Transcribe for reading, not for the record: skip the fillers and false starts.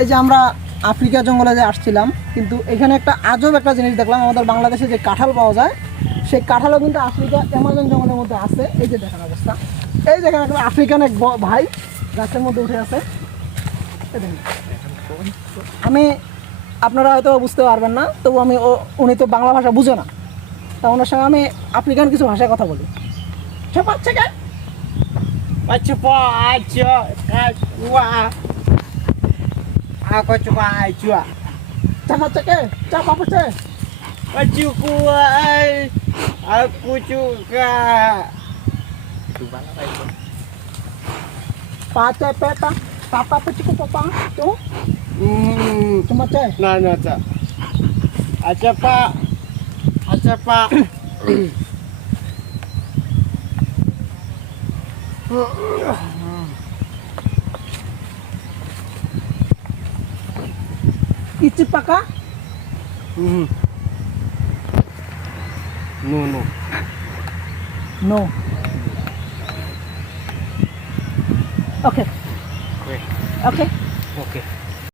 এই যে আমরা আফ্রিকা জঙ্গলে যে আসছিলাম, কিন্তু এখানে একটা আজব একটা জিনিস দেখলাম। আমাদের বাংলাদেশে যে কাঁঠাল পাওয়া যায়, সেই কাঁঠালও কিন্তু আফ্রিকা অ্যামাজন জঙ্গলের মধ্যে আছে। এই যে দেখেন অবস্থা, এই দেখেন একটা আফ্রিকান এক ভাই গাছের মধ্যে উঠে আছে। এই দেখেন। আমি আপনারা হয়তো বুঝতে পারবেন না, তবু আমি উনি তো বাংলা ভাষা বুঝে না, তা ওনার সঙ্গে আমি আফ্রিকান কিছু ভাষায় কথা বলি। সে পাচ্ছে কে? Cepat aja, kuat. Aku cepat aja. চা পাচ্ছে কে? চা পাচ্ছে? Baju kuat. Aku juga. পাচ্ছে পেটা পাপা পাচ্ছে কো পাপা তো তোমার চাই? Nah, nah, cak. Aja pak. Aja pak. ইচ্ছি পাকা? No, no. নো। ওকে Oke, ওকে। oke.